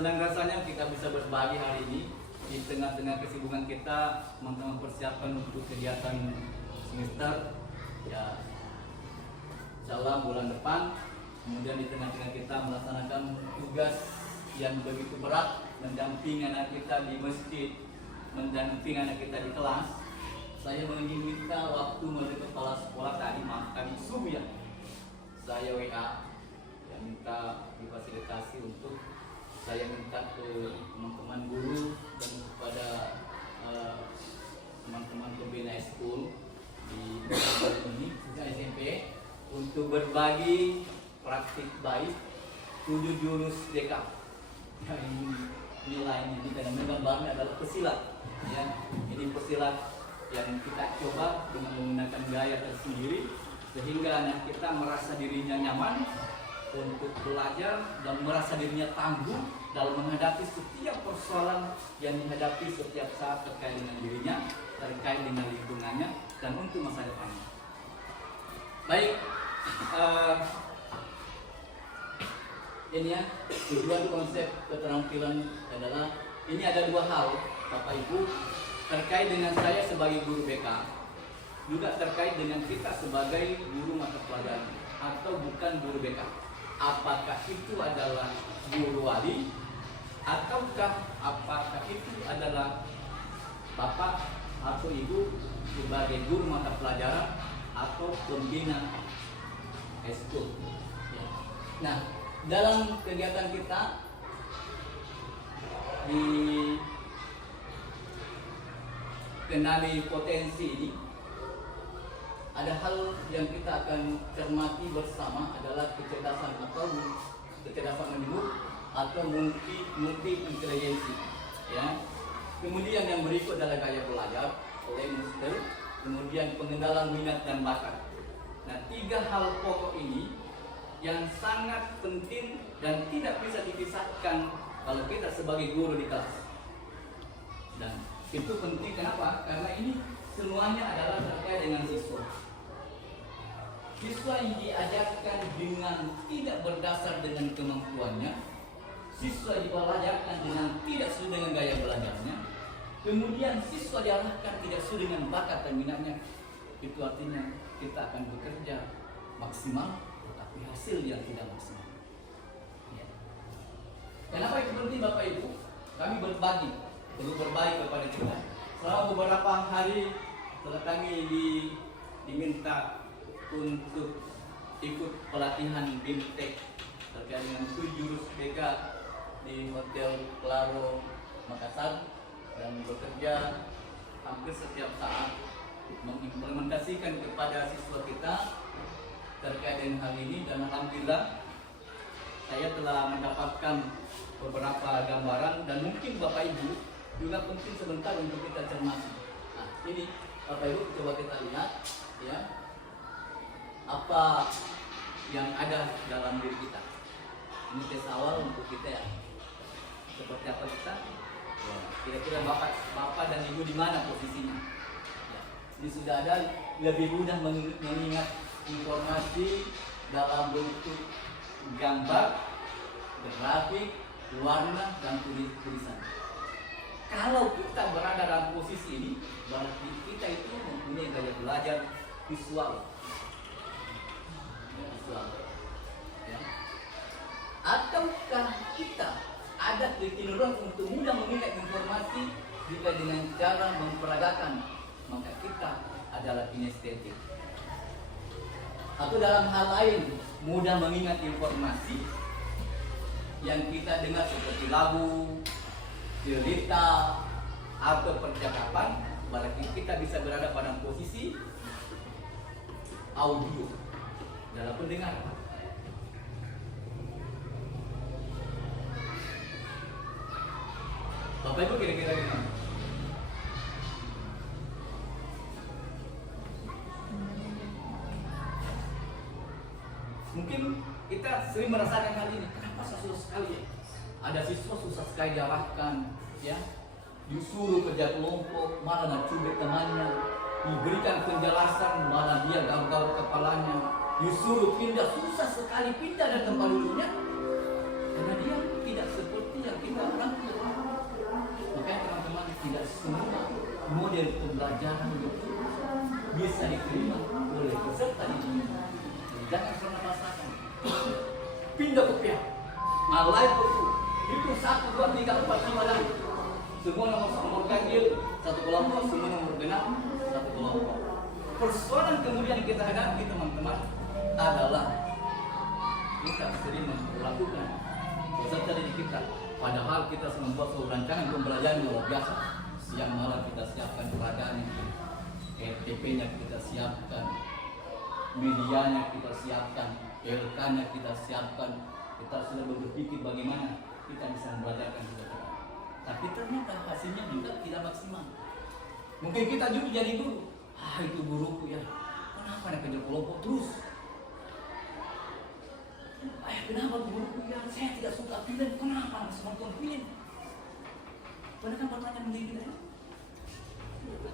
Senang rasanya kita bisa berbagi hari ini di tengah-tengah kesibukan kita mempersiapkan untuk kegiatan semester. Ya, insya Allah bulan depan. Kemudian di tengah-tengah kita melaksanakan tugas yang begitu berat, mendampingi anak kita di masjid, mendampingi anak kita di kelas. Saya ingin minta waktu dari kepala sekolah tadi subuh ya. Saya WA yang minta difasilitasi untuk saya minta ke teman-teman guru dan kepada teman-teman pembina school di ini sejak SMP untuk berbagi praktik baik 7 jurus DK. Ya, ini nilainya ini dan gambarnya adalah pesilat. Ya, ini pesilat yang kita coba dengan menggunakan gaya tersendiri sehingga anak kita merasa dirinya nyaman untuk belajar dan merasa dirinya tangguh dalam menghadapi setiap persoalan yang dihadapi setiap saat terkait dengan dirinya, terkait dengan lingkungannya, dan untuk masa depannya. Baik, ini ya tujuan konsep keterampilan adalah ini ada dua hal, Bapak Ibu, terkait dengan saya sebagai guru BK, juga terkait dengan kita sebagai guru mata pelajaran atau bukan guru BK. Apakah itu adalah guru wali ataukah apakah itu adalah bapak atau ibu sebagai guru mata pelajaran atau pembina eskul. Nah, dalam kegiatan kita di kenali potensi ini, ada hal yang kita akan cermati bersama adalah kecerdasan menyebut atau multi intelijensi. Ya. Kemudian yang berikut adalah gaya belajar oleh Muster, kemudian pengenalan minat dan bakat. Nah, 3 hal pokok ini yang sangat penting dan tidak bisa dipisahkan kalau kita sebagai guru di kelas. Dan itu penting kenapa? Karena ini semuanya adalah terkait dengan siswa. Siswa yang diajarkan dengan tidak berdasar dengan kemampuannya, siswa diajarkan dengan tidak sesuai dengan gaya belajarnya, kemudian siswa diarahkan tidak sesuai dengan bakat dan minatnya. Itu artinya kita akan bekerja maksimal, tetapi hasil yang tidak maksimal. Ya. Kenapa itu penting Bapak Ibu? Kami perlu berbagi kepada kita. Selama beberapa hari setelah kami diminta untuk ikut pelatihan BIMTEK terkait dengan 7 jurus BK di Hotel Claro Makassar dan bekerja hampir setiap saat mengimplementasikan kepada siswa kita terkait dengan hal ini, dan alhamdulillah saya telah mendapatkan beberapa gambaran dan mungkin Bapak Ibu juga penting sebentar untuk kita cermati. Nah, ini Bapak Ibu coba kita lihat ya, apa yang ada dalam diri kita. Ini tes awal untuk kita ya. Seperti apa kita? Ya. Kira-kira bapak dan ibu di mana posisinya? Ya. Ini sudah ada lebih mudah mengingat informasi dalam bentuk gambar, grafik, warna, dan tulisan. Kalau kita berada dalam posisi ini, berarti kita itu mempunyai gaya belajar visual. Ya. Ataukah kita ada kecenderungan untuk mudah mengingat informasi jika dengan cara memperagakan, maka kita adalah kinestetik. Atau dalam hal lain, mudah mengingat informasi yang kita dengar seperti lagu, cerita, atau percakapan, berarti kita bisa berada pada posisi audio dalam pendengaran. Bapak Ibu kira-kira gimana? Mungkin kita sering merasakan hal ini. Kenapa susah sekali ya? Ada siswa susah sekali diarahkan, ya, disuruh kerja kelompok, malah mencubit temannya, diberikan penjelasan, malah dia gagal kepalanya, disuruh pindah, susah sekali pindah dari tempat duduknya, karena dia tidak seperti yang kita pembelajaran itu bisa diterima oleh peserta didik. Jangan pernah pasrahkan. Pindah ke pihak. Malai itu 1, 2, 3, 4, 5 dan semua nomor ganjil satu kelompok, semua nomor genap satu kelompok. Persoalan kemudian kita hadapi teman-teman adalah kita sering melakukan peserta didik kita. Padahal kita membuat suatu rancangan pembelajaran yang luar biasa. Siang malam kita siapkan peragaan, RTP-nya kita siapkan, medianya kita siapkan, LK-nya kita siapkan. Kita sudah berpikir bagaimana kita bisa membelajarkan kita. Tapi ternyata hasilnya juga tidak maksimal. Mungkin kita juga jadi guru. Itu guruku ya, kenapa nak kerja kelompok terus? Kenapa guruku ya, saya tidak suka pilih. Kenapa semua tuan pilih? Padahal kan pertanyaan begini kan?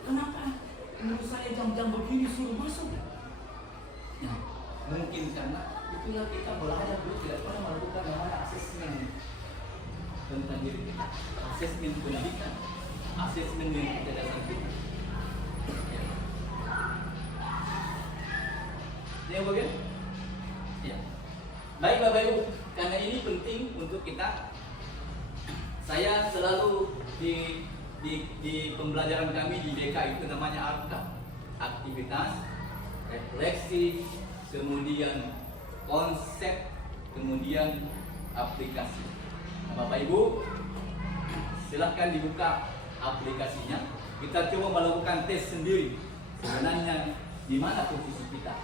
Kenapa menurut saya jam-jam begini suruh masuk? Nah, mungkin karena itulah kita belajar dulu tidak pernah melakukan namanya asesmen tentang diri kita, asesmen pendidikan, asesmen yang kita dasar kita. Ya, bagian? Ya. Baik Bapak Ibu, karena ini penting untuk kita. Saya selalu di pembelajaran kami di BK itu namanya ARKA, aktivitas, refleksi, kemudian konsep, kemudian aplikasi. Nah, Bapak Ibu, silahkan dibuka aplikasinya. Kita coba melakukan tes sendiri. Sebenarnya di mana posisi kita?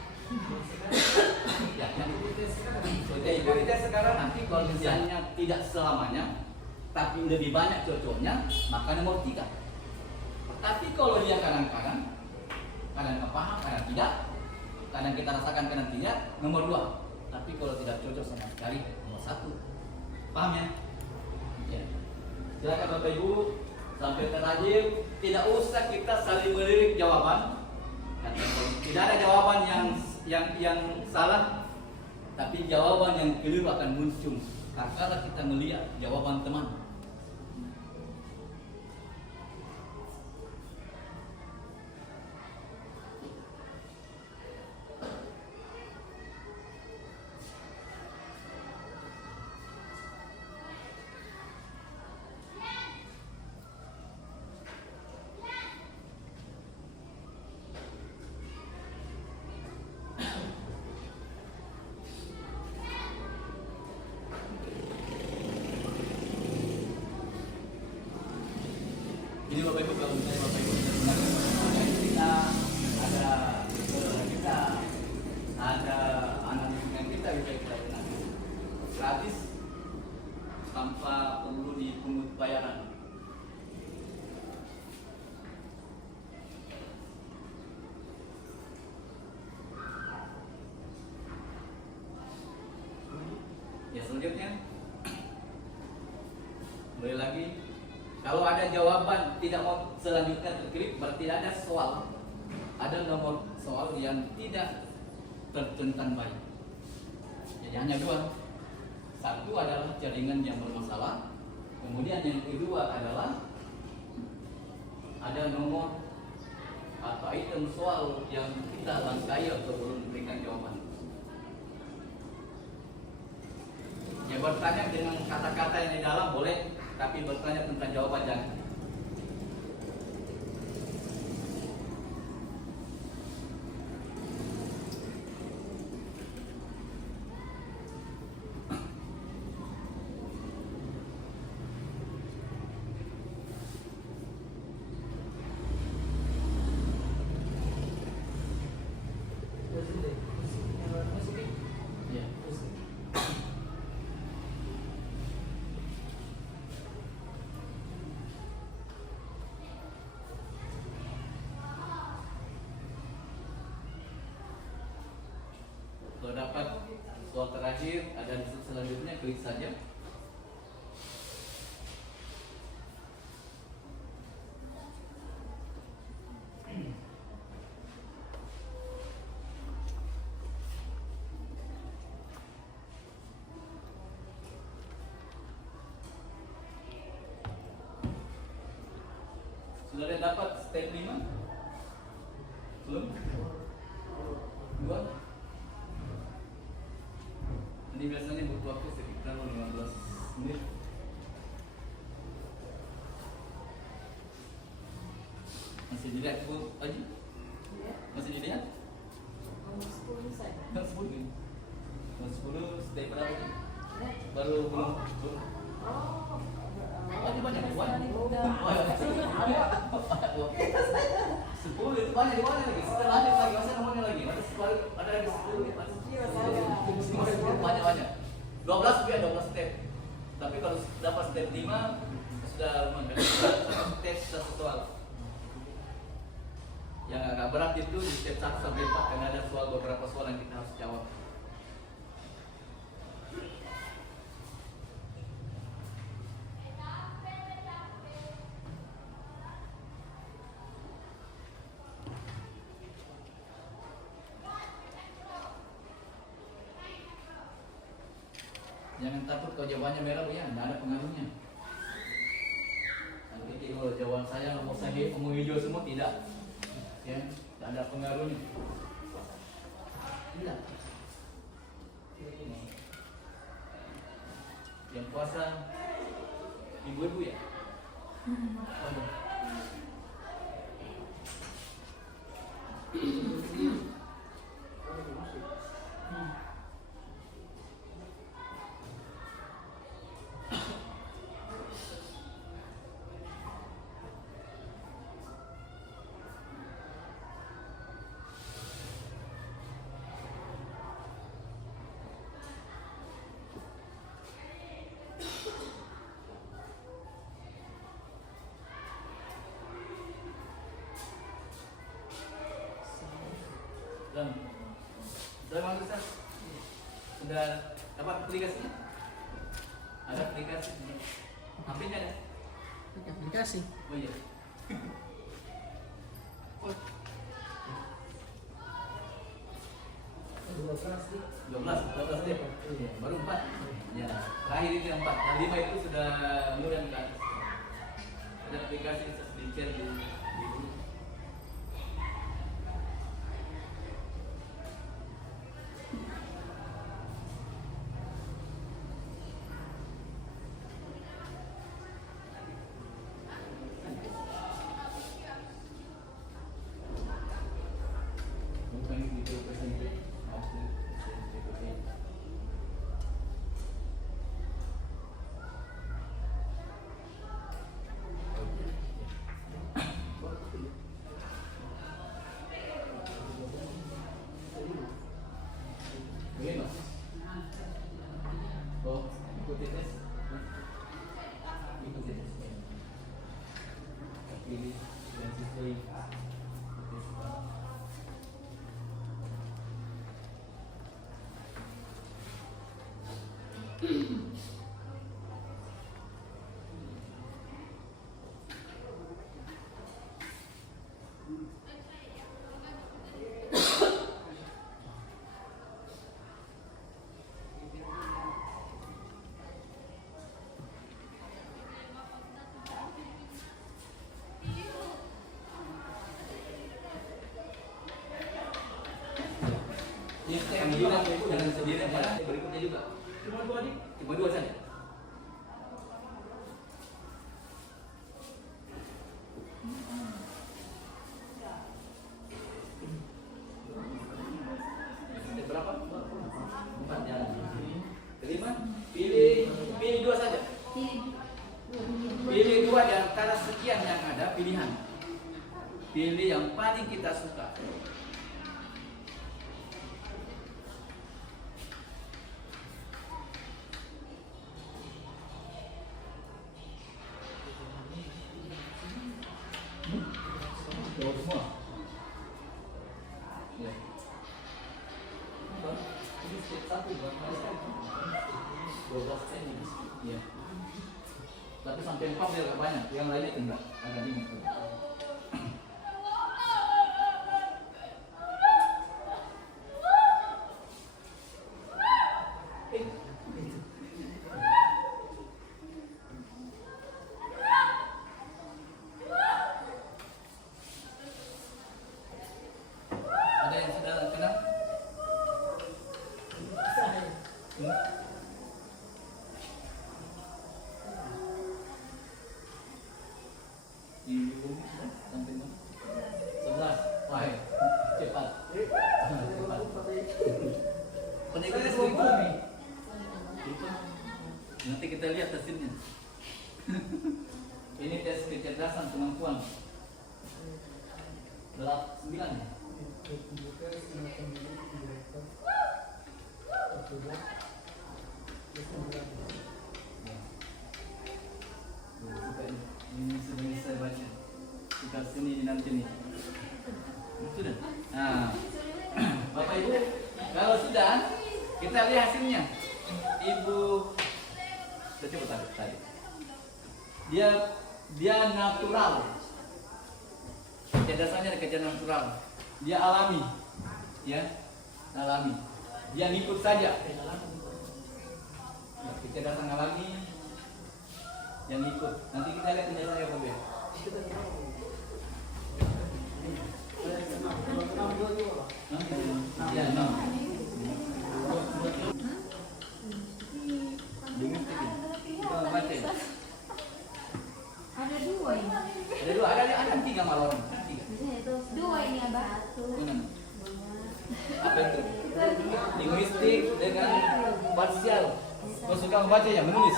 Ya, yang itu tes sekarang nanti kalau misalnya tidak selamanya, tapi lebih banyak cocoknya, maka nomor 3. Tapi kalau dia kadang-kadang paham, kadang tidak, kadang kita rasakan, kadang tidak, nomor 2. Tapi kalau tidak cocok sama sekali, nomor 1. Paham ya? Ya. Silakan Bapak Ibu sampai terakhir, tidak usah kita saling melirik jawaban. Tidak ada jawaban yang salah, tapi jawaban yang keliru akan muncul. Kalau kita melihat jawaban teman. Ini Bapak Ibu, kalau misalnya Bapak Ibu tidak pernah kita ada saudara kita, ada anak yang kita bisa kita gunakan gratis tanpa perlu dipungut bayaran. Ya, selanjutnya mulai lagi. Kalau ada jawaban tidak mau selanjutnya terklik, berarti ada soal. Ada nomor soal yang tidak tertentang baik. Jadi hanya 2. Satu adalah jaringan yang bermasalah. Kemudian yang kedua adalah ada nomor atau item soal yang kita langkai atau belum memberikan jawaban. Ya, bertanya dengan kata-kata yang di dalam boleh, tapi bertanya tentang jawaban jangan. Kalau dapat soal terakhir ada di selanjutnya, klik saja. Sudah dapat step 5? Belum? Dua? Ini biasanya butuh waktu sekitar 15 menit. Masih dilihat Bu Haji? Masih dilihat? Nomor 10 saja. 10 step berapa? Baru belum. Oh, itu banyak di mana nih? Sepuluh itu banyak di mana lagi? Setelah lanjut lagi, masa nomornya lagi? Ada sekali, ada lagi 10. Banyak. 12 step. Tapi kalau dapat step 5 sudah lumayan. Step satu soal. Yang agak berat itu di step 1 sampai 4 karena ada beberapa soal yang kita harus jawab. Jangan takut kalau jawabannya merah Bu ya, tidak ada pengaruhnya. Nanti kalau jawaban saya mau hijau semua tidak, ya, tidak ada pengaruhnya. Tidak. Yang puasa ibu-ibu ya. Dan sudah masuk Ustaz? Sudah dapat aplikasinya? Ada aplikasi? HP-nya ada? Aplikasi. Oh iya. Dua belas deh. Baru 4. Ya, terakhir itu yang 4. Yang 5 itu sudah mudah kan. Ada aplikasi di share di yang bilang jangan sendiri ya, berikutnya juga. Cuma dua saja. Berapa? 4 jalan. Kelima, pilih dua saja. Pilih dua di antara sekian yang ada pilihan. Pilih yang paling kita suka. Jawab semua. Ya. Ini step 1 buat mereka. 12 cm. Iya. Tapi sampai 4 dia agak banyak, yang lainnya enggak, agak bingung. kecerdasan kemampuan. 9 ya? Ini sebenarnya saya baca. Kita sini nanti nih. Sudah. Nah, Bapak Ibu, kalau sudah, kita lihat hasilnya. Ibu, saya coba tadi. Dia natural. Kecerdasannya ada kecerdasan natural. Dia alami, ya, alami. Dia ngikut saja. Ya, kecerdasan alami, yang ngikut. Nanti kita lihat penjelasannya apa ya. Ya, 6. Baca ya. Ada 2 ini. Ada 2, ada 3 malah orang. 3. 2 ini Abah. Mana? Apa itu? Linguistik dengan parsial. Kau suka membaca ya, menulis?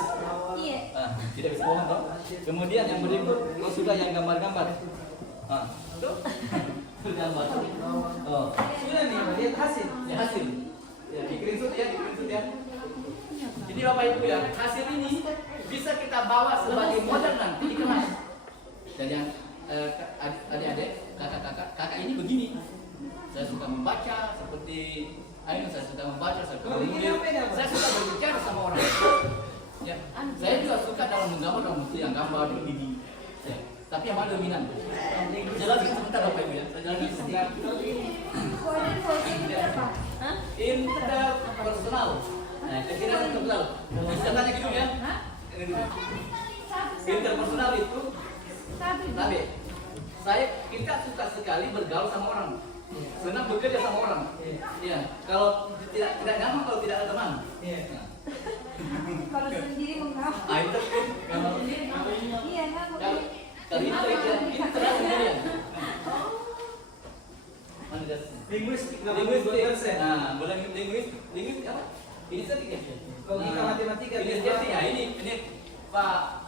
Iya. Tidak bisa bohong toh. Kemudian yang berikut, kau suka yang gambar-gambar. Tuh. Gambar. Oh. Sudah nih, lihat hasil. Ya hasil. Ya, di-screenshot ya. Jadi Bapak Ibu ya, hasil ini bisa kita bawa sebagai modal nanti di kelas. Dan yang adik-adik, kakak ini begini. Saya suka membaca seperti Ayo, saya suka membaca, saya suka menulis, saya suka berbicara sama orang. Ya, saya juga suka dalam menggambar dalam bentuk yang gambar ini. Ya, tapi yang mana dominan? Jelaskan sebentar Bapak Ibu ya. Saya jelaskan sebentar. Interpersonal. Nah, kira-kira interpersonal. Bisa tanya gitu ya? Ini dulu. Interpersonal itu tadi. Kita suka sekali bergaul sama orang. Senang bekerja sama orang. Iya. Kalau tidak nyaman kalau tidak ada teman. Iya. Kalau sendiri mengapa? Itu kalau Iya, enggak kalau itu terasa sendirian. Mana das? Linguistik. Nah, boleh linguistik apa? Ini tadi kan. Logika matematika. Ini jadi ya ini Pak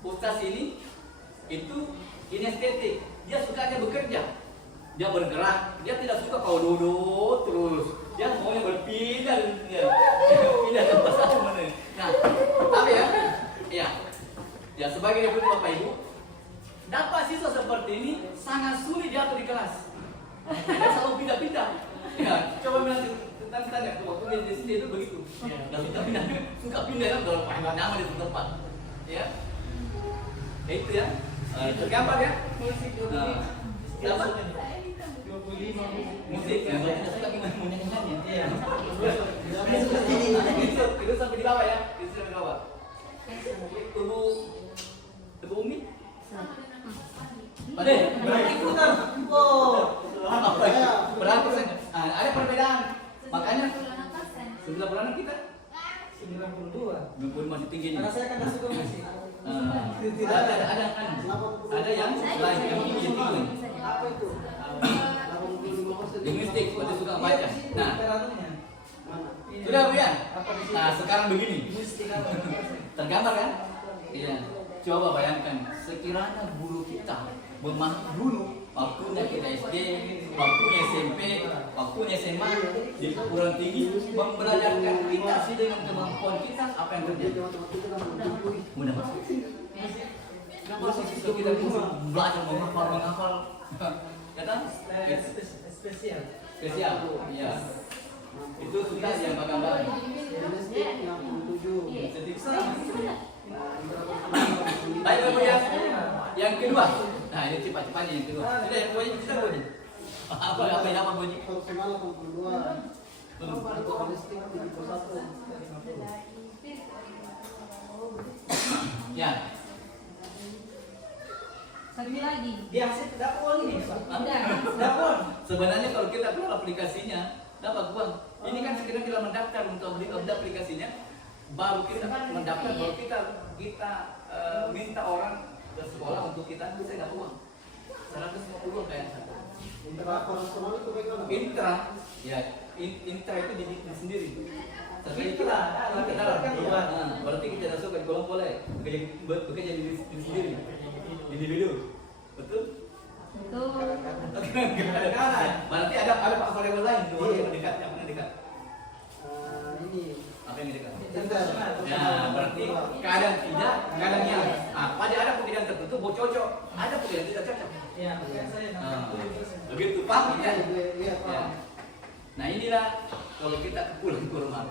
Ustaz ini itu kinestetik. Dia sukanya bekerja. Dia bergerak, dia tidak suka kau duduk terus. Dia maunya berpindah, pindah tempat satu mana. Nah, tapi ya sebagai deputi Bapak Ibu, dapat siswa seperti ini sangat sulit diatur di kelas. Dia selalu pindah-pindah. Ya, coba bilang tanya waktu di sini itu begitu. Dan suka pindah kan kalau nggak nyaman di tempat. Ya, itu ya. Tergambar ya. Apa? Musik ya, kita suka menyanyikannya. Iya. Itu sampai di bawah ya, itu sampai di bawah. Tubuh Umi. Pada Ikutan. Oh. apa itu? Berapa persen? Ada perbedaan. Makanya 90% kita 92. masih tinggi nih. Karena saya kan suka musik. Ada yang lain yang tinggi. Apa itu? Linguistik, berarti suka baca. Nah, sudah Bu ya? Nah, sekarang begini. Tergambar kan? Iya. Coba bayangkan, sekiranya guru kita dulu waktunya kita SD, waktunya SMP, waktunya SMA di perguruan tinggi membelajarkan kita sih dengan kemampuan kita apa yang terjadi? Mudah masuk. Kalau kita bisa belajar menghafal, kata Spesial. spesial, ya. Itu sudah yang gambar. Baik Bapak ya. Yang kedua. Nah, ini cepat-cepatnya yang kedua. Sudah yang kedua kita bunyi. Apa bunyi? Fungsional 82. Holistik 71. Ya. Satu lagi. Dia hasil dapur ini, Pak. Udah. Dapur. Sebenarnya kalau kita keluar aplikasinya dapat uang. Ini kan sekarang kita mendaftar untuk beli aplikasinya, baru kita mendaftar, baru kita minta orang ke sekolah untuk kita bisa dapat uang. 150 kayak satu. Intrapersonal itu bagaimana? Intra, ya intra itu diri sendiri. Strategi Itulah, kita kita dalam. kan buat. Berarti kita masuk ke kolom boleh bekerja di diri sendiri, individu, betul? Betul. Berarti ada faktor yang lain tuh yang dekat, yang mana dekat? Ini Apa yang dekat? Internasional. Ya, berarti kadang tidak, kadang ya. Pada ada pekerjaan tertentu mau cocok, ada pekerjaan tidak cocok. Ya, saya Begitu paham ya? iya Ya. Pak. Nah inilah kalau kita pulang ke rumah,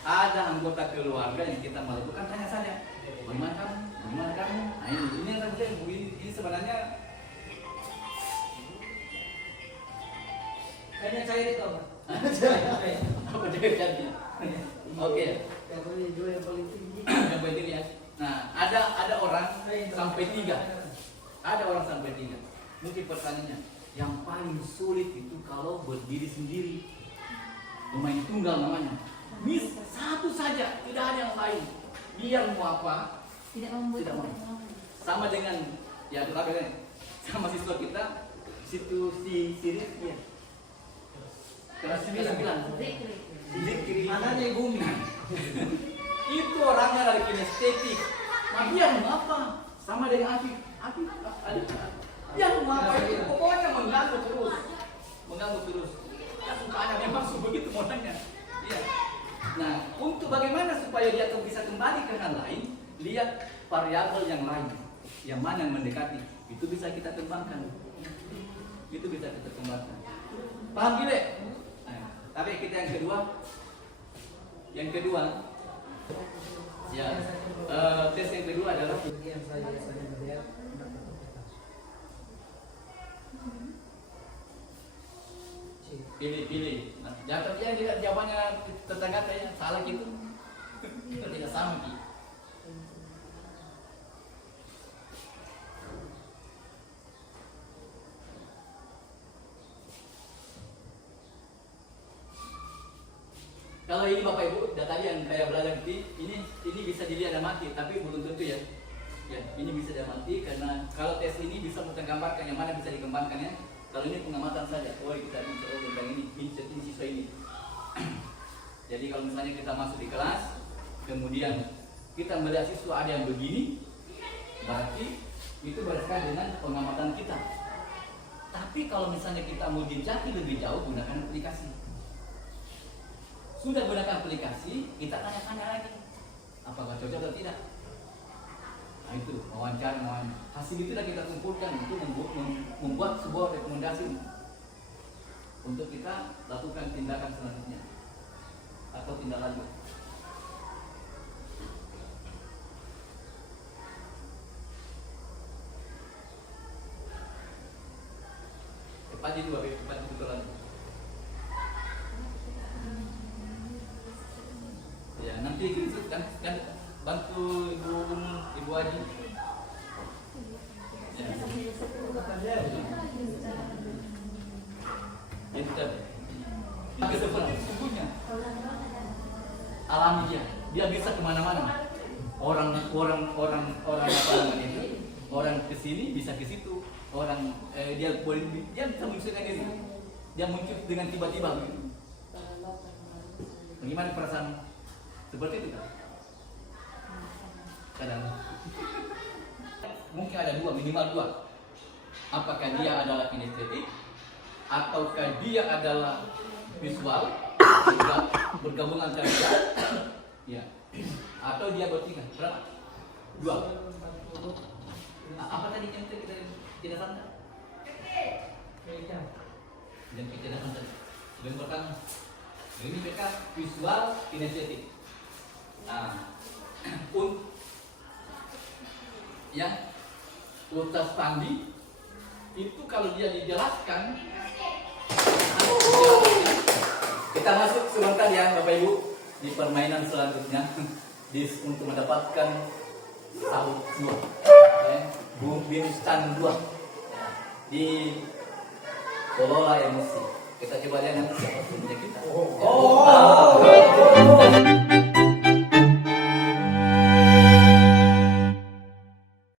ada anggota keluarga yang kita melakukan tanya saja, bagaimana kamu? Bagaimana kamu? Nah ini yang saya ini sebenarnya kayaknya cair itu. apa jadi? Oke. Yang ini juga yang paling tinggi. Yang penting ya. Nah, ada orang sampai 3. Ada orang sampai 3. Mungkin pertanyaannya, yang paling sulit itu kalau berdiri sendiri. Pemain tunggal namanya. Satu saja, tidak ada yang lain. Biar mau apa? Tidak membuat. Tidak mau. Sama dengan ya tetapi kan sama siswa kita situ si Rizky ya. Kelas 9. Zikri. Anaknya bumi. Itu orangnya dari kinestetik. Nah dia mau apa? Sama dengan Afif. Dia mau apa itu? Pokoknya mengganggu terus. Ya sukanya memang begitu modalnya. Iya. Nah untuk bagaimana supaya dia bisa kembali ke hal lain, lihat variabel yang lain, yang mana yang mendekati, itu bisa kita kembangkan. Paham gile? Nah, tapi kita yang kedua, ya tes yang kedua adalah Yang saya melihat. pilih. Nah, jangan dia tidak jawabannya tetangga saya salah gitu. Kita tidak sama gitu. Kalau ini Bapak Ibu, tadi yang kayak belajar ini bisa dilihat dan mati, tapi belum tentu ya. Ya, ini bisa diamati karena kalau tes ini bisa menggambarkan yang mana bisa dikembangkannya. Kalau ini pengamatan saja, oh kita bicara tentang ini siswa ini. Jadi kalau misalnya kita masuk di kelas, kemudian kita melihat siswa ada yang begini, berarti itu berdasarkan dengan pengamatan kita. Tapi kalau misalnya kita mau dijaki lebih jauh, gunakan aplikasi. Sudah gunakan aplikasi, kita tanya-tanya lagi, apakah cocok atau tidak. Nah itu wawancara. Hasil itulah kita kumpulkan untuk membuat sebuah rekomendasi untuk kita lakukan tindakan selanjutnya atau tindak lanjut. Cepat itu betulan. Ya nanti kan bantu Ibu Haji. Ya. Itu sesungguhnya alami dia bisa kemana-mana. Orang apa namanya itu, orang kesini bisa ke situ. Orang dia bisa munculkan diri. Dia muncul dengan tiba-tiba begitu. Bagaimana perasaan seperti itu kan? Kadang mungkin ada minimal dua. Apakah dia adalah kinestetik ataukah dia adalah visual, bergabung antara dia, ya, atau dia bertiga. Berapa? 2. Apa tadi yang kita tidak santai? Yang kita tidak santai. Yang pertama, ini mereka visual kinestetik. Nah, ya, ultras pandi itu kalau dia dijelaskan, kita masuk sebentar ya Bapak Ibu di permainan selanjutnya untuk mendapatkan sahut 2, Winston 2 di kelola emosi. Kita coba lihat nanti siapa punya kita.